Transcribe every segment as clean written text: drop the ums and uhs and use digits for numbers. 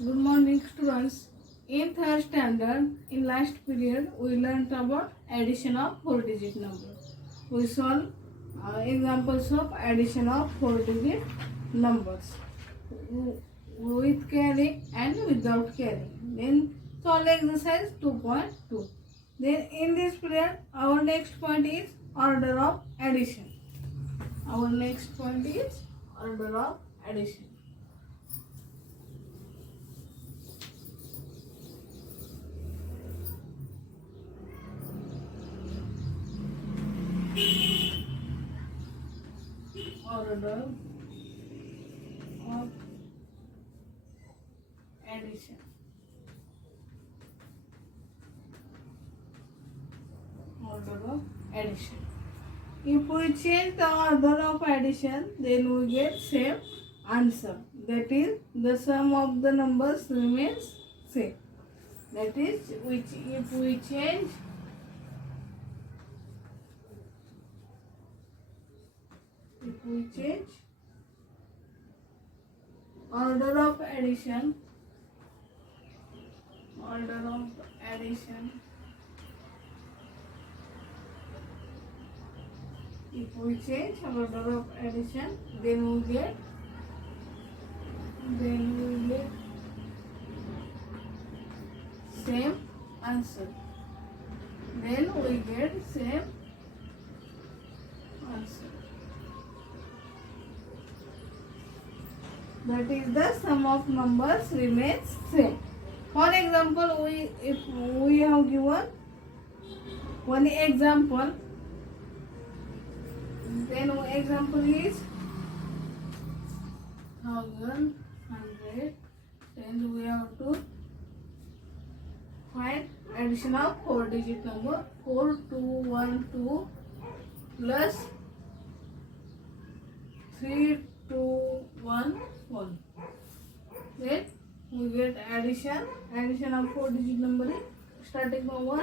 Good morning, students. In third standard, in last period, we learned about addition of four-digit number. We saw examples of addition of four-digit numbers with carry and without carry. Then solve exercise 2.2. Then in this period, our next point is order of addition. Our next point is order of addition. Order of addition. Order of addition. If we change the order of addition, then we get same answer. That is, the sum of the numbers remains same. That is, if we change order of addition, if we change order of addition, then we get same answer. Then we get same answer. That is, the sum of numbers remains same. For example, if we have given one example, then example is 1100. Then we have to find addition of four-digit number 4212 plus 3211. Then we get addition of four-digit number is starting from 1.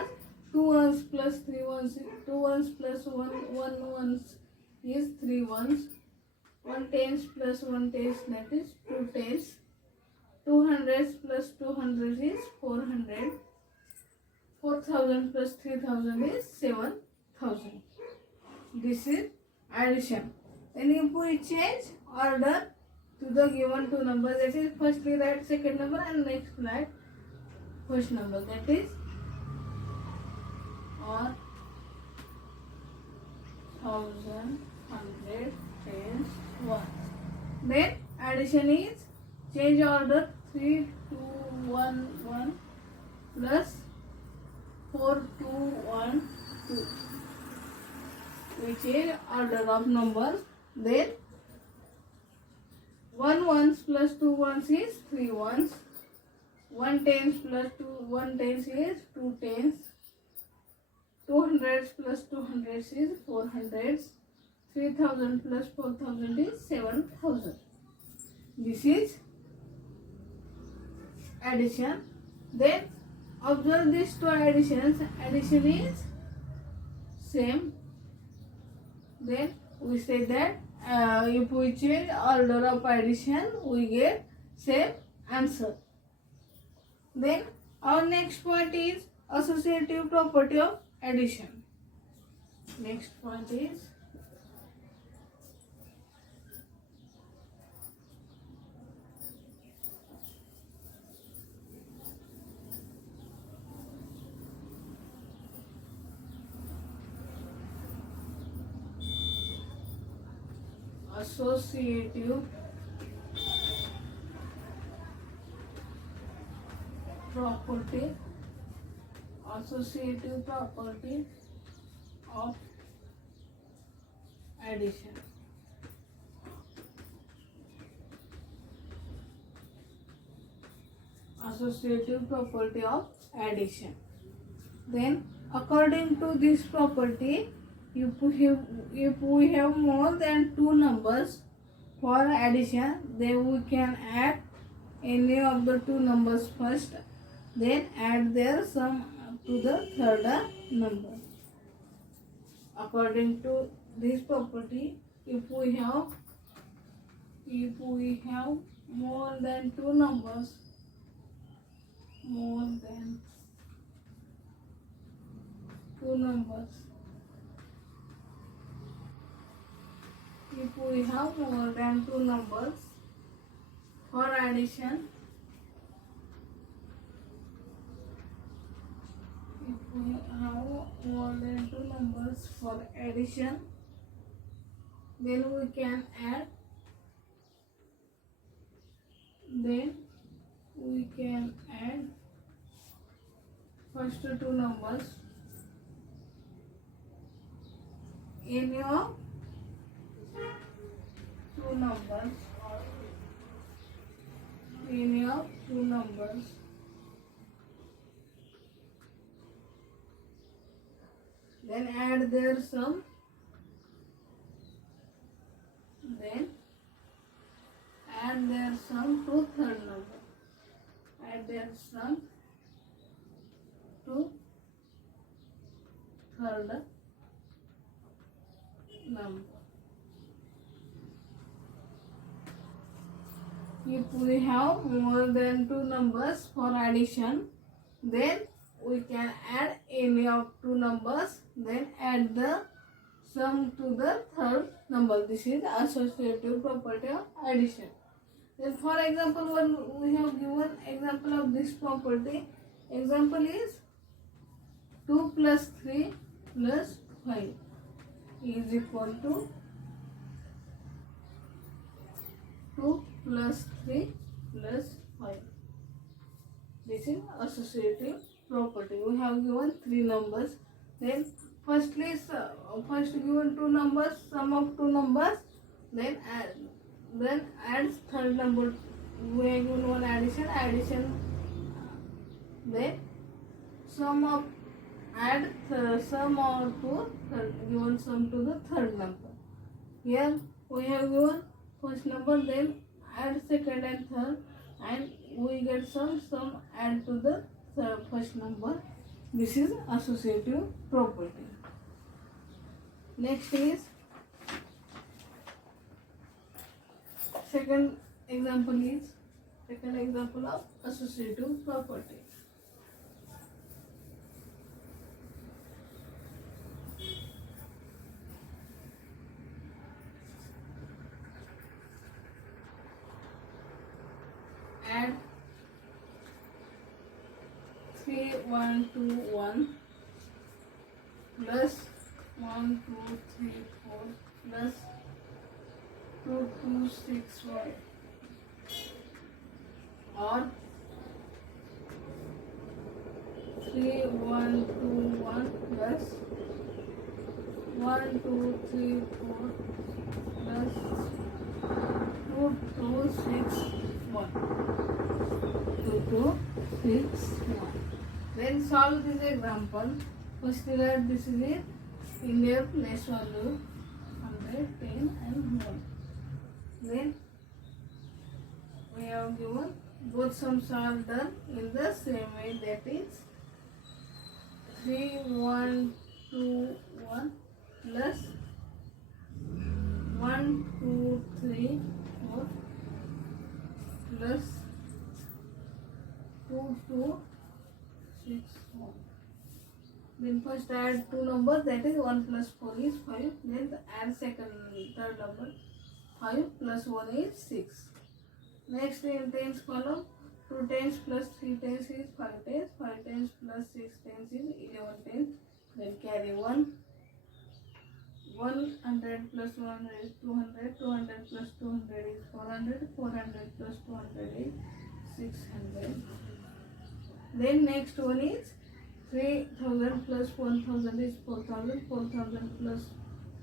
2 ones plus 3 ones, 2 ones plus 1 ones is 3 ones. 1 tens plus 1 tens, that is 2 tens. 200s plus 200 is 400. 4000 plus 3000 is 7000. This is addition. Then if we change order to the given two numbers, that is, firstly write second number and next write first number, that is, or 1000, 100, tens, ones. Then addition is change order 3211 plus 4212. We change order of numbers. Then 1 ones plus 2 ones is 3 ones. 1 tens plus 1 tens is 2 tens. 200s plus 200s is 400s. 3000 plus 4000 is 7000. This is addition. Then observe these two additions. Addition is same. Then we say that if we change order of addition, we get same answer. Then our next point is associative property of addition. Next point is associative property of addition. Associative property of addition. Then according to this property, if we have more than two numbers for addition, then we can add any of the two numbers first, then add their sum to the third number. According to this property, if we have more than two numbers more than two numbers. If we have more than two numbers for addition, if we have more than two numbers for addition, then we can add first two numbers, any of two numbers, then add their sum, to third number, add their sum to third number. If we have more than two numbers for addition, then we can add any of two numbers, then add the sum to the third number. This is associative property of addition. Then for example, when we have given example of this property, example is 2 plus 3 plus 5 is equal to 2 plus 3 plus 5. This is associative property. We have given three numbers. Then first given two numbers, sum of two numbers, then adds third number. We have given one addition, then given sum to the third number. Here we have given first number, then add second and third, and we get sum add to the first number. This is associative property. Next is second example of associative property. Add 3, 1, 2, 1 plus 1, 2, 3, 4 plus 2, 2, 6, 1, or 3, 1, 2, 1 plus 1, 2, 3, 4 plus 2, 2, 6, 1. 2, 2, 6, 1. Then solve this example. First write this is it in their place value 100, 10 and 1. Then we have given both sums are done in the same way, that is 3, 1, 2, 1 plus 1, 2, 3, 4 plus 2, 2, 6, 1. Then first add two numbers, that is 1 plus 4 is 5. Then add third number, 5 plus 1 is 6. Next in tens column, 2 tens plus 3 tens is 5 tens, 5 tens plus 6 tens is 11 tens. Then carry 1. 100 plus 100 is 200, 200 plus 200 is 400, 400 plus 200 is 600. Then next one is 3000 plus 1000 is 4000, 4000 plus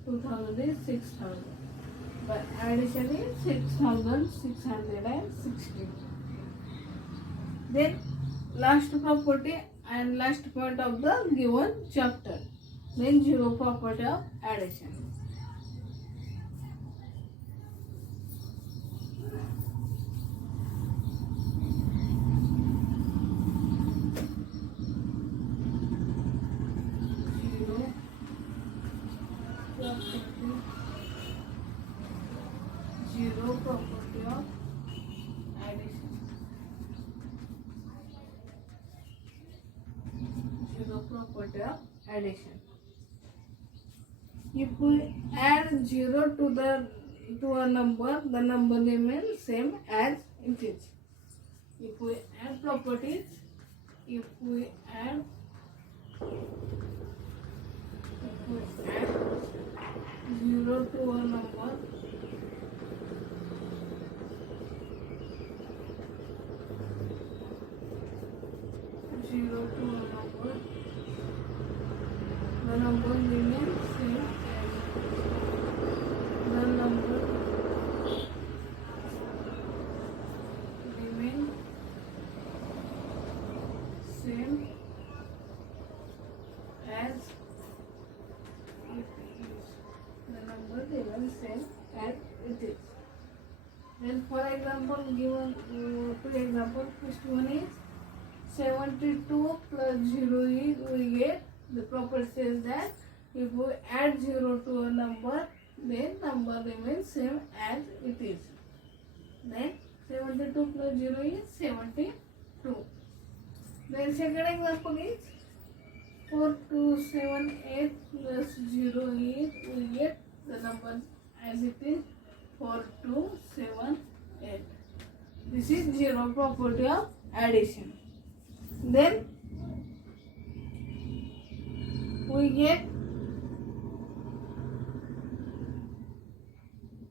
2000 is 6000. But addition is 6660. Then last property and last part of the given chapter. Then zero property of addition. Zero property of addition. property of addition. If we add 0 to a number, the number remains same as it is. If we add properties, if we add 0 to a number, the number remains same as the number remains same as it is. The number remains same as it is. Then, for example, given two examples. First one is 72 plus 0 is we get. The property says that if we add 0 to a number, then number remains same as it is. Then 72 plus 0 is 72. Then second example is 4278 plus 0 is we get the number as it is 4278. This is zero property of addition. Then we get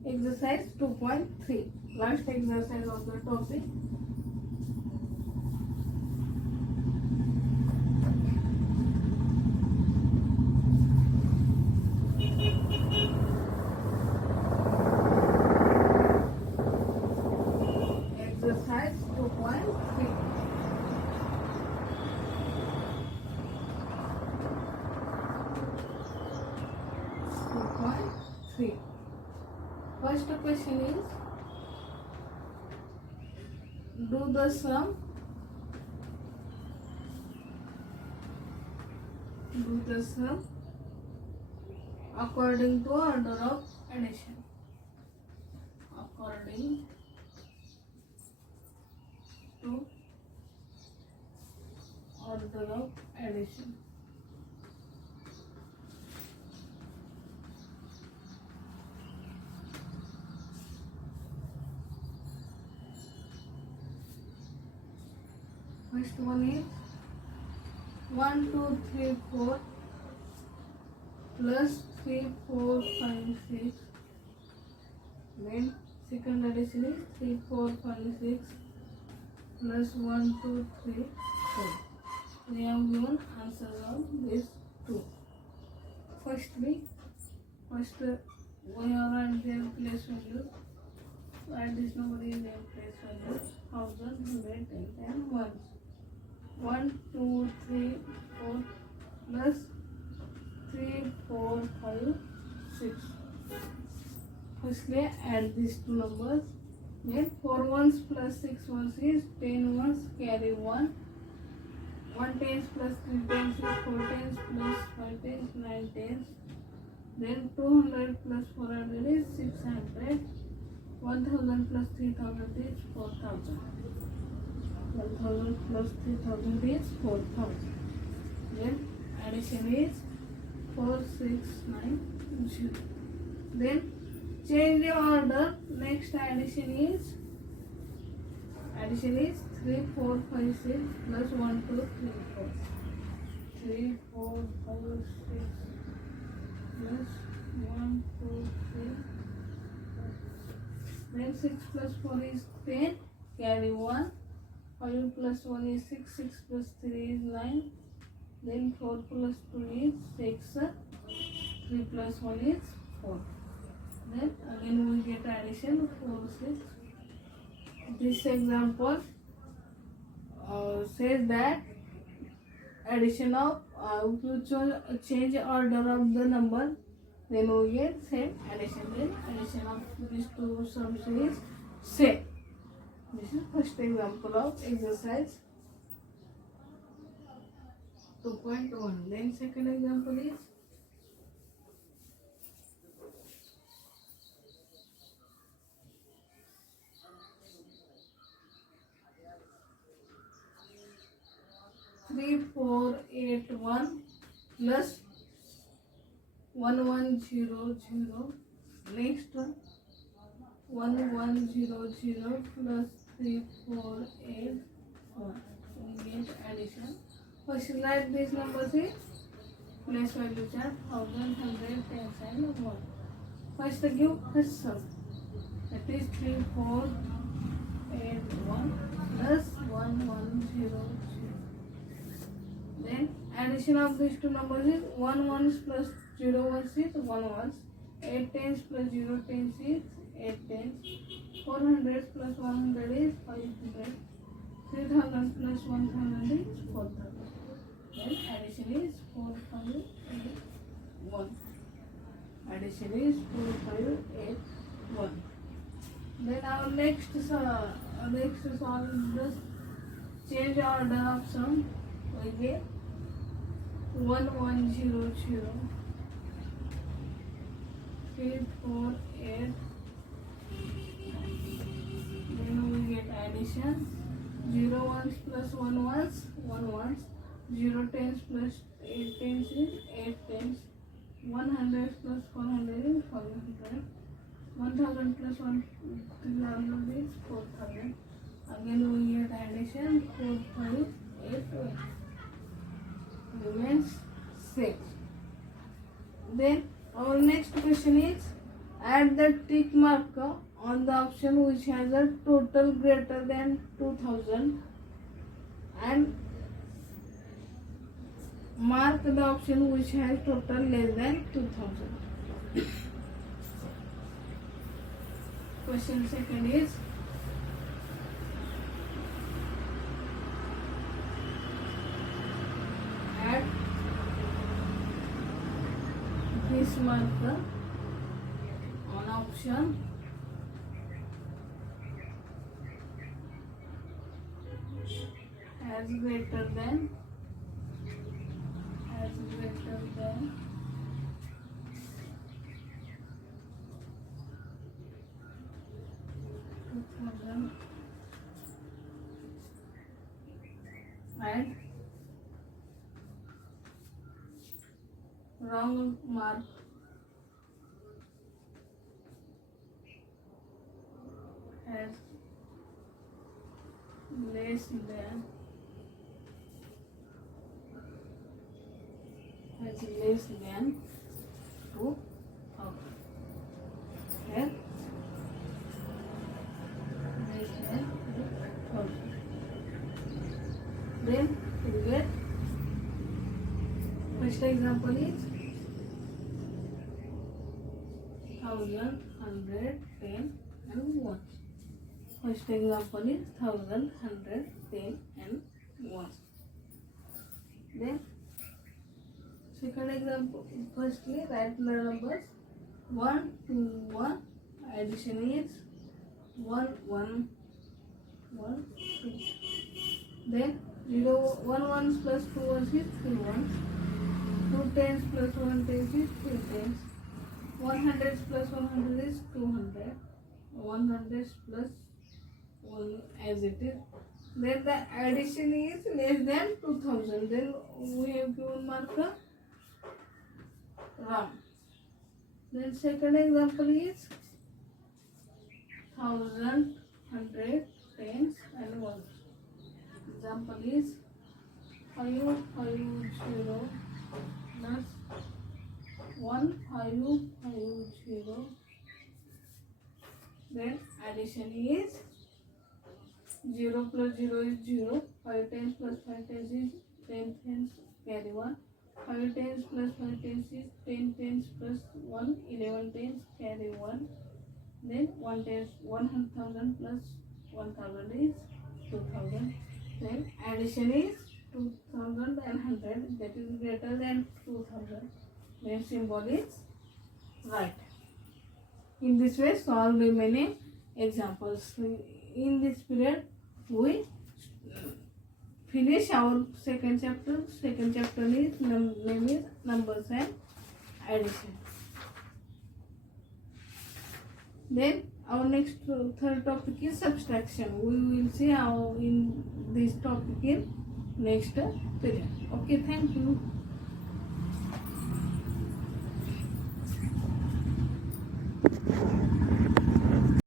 exercise 2.3, last exercise of the topic. Exercise 2.3. First question is, do the sum according to order of addition. According to order of addition. First one is 1, 2, 3, 4 plus 3, 4, 5, 6. Then second addition is 3, 4, 5, 6 plus 1, 2, 3, 4. We have given answers of these two. Firstly, first we have at their place value. Add this number is their place value 1000, 100, 10 and 1. 1, 2, 3, 4 plus 3, 4, 5, 6. Firstly, add these two numbers. Then 4 ones plus 6 ones is 10 ones, carry 1. 1 tens plus 3 tens is 4 tens plus 5 tens, 9 tens. Then 200 plus 400 is 600. 1000 plus 3000 is 4000. 1000 plus 3000 is 4000. Then addition is 4690. Then change the order. Next addition is 3, 4, 5, 6 plus 1, 2, 3, 4. 3, 4, 5, 6 plus 1, 2, 3, 4. Then 6 plus 4 is 10, carry 1. 5 plus 1 is 6, 6 plus 3 is 9. Then 4 plus 2 is 6, 3 plus 1 is 4. Then again we get addition 4, 6. This example says that addition of if you change order of the number, then we get same addition. Then addition of these two sums is same. This is first example of exercise 2.1. Then second example is three, 4, 8, 1 plus 1100. Next 1100 plus 3481. We get addition. First write these numbers in place value chart, 1000, 100, 10 and 1. First give first sum, that is 3481 plus 1100. Then addition of these two numbers is 1 ones plus 0 ones is 1 ones, 8 tens plus 0 tens is 8 tens, 400 plus 100 is 500, 3000 plus 1000 is 4000. Then addition is 4581. Addition is 4581. Then our next solve this change order of sum. We get 1100, 348. Then we get addition, 0 ones plus 1 ones, 1 ones, 0 tens plus 8 tens is 8 tens, 100 plus 400 is 500, 1000 plus 3000 is 4000. Again we get addition, 4581. Remains 6. Then our next question is add the tick marker on the option which has a total greater than 2000 and mark the option which has total less than 2000. Question second is add this marker on option as greater than 2000 and wrong mark as less than 2000 and less than 2000. Then we get first example is 1000, 100, 10 and 1. First example is 1000, 100, 10 and 1. Then second example, firstly write the numbers 1, 2, 1. Addition is 1, 1, 1, 2. Then 0, 1 ones plus 2 ones is 3 ones. 2 tens plus 1 tens is 3 tens. 100 plus 100 is 200. 100 plus 1 as it is. Then the addition is less than 2000. Then we have given marker wrong. Then second example is 1000, 100, tens and 1. Example is 550 plus 1550. Then addition is 0 plus 0 is 0. 5 tens plus 5 tens is 10 tens carry 1. 5 tens plus 5 tens is 10 tens plus 1, 11 tens carry 1. Then 1 tens, 100,000 plus 1000 is 2000. Then addition is 2000 and 100, that is greater than 2000. Then symbol is right. In this way solve remaining examples. In this period we finish our second chapter. Second chapter is name is numbers and addition. Then our next third topic is subtraction. We will see how in this topic in next period. Okay, thank you.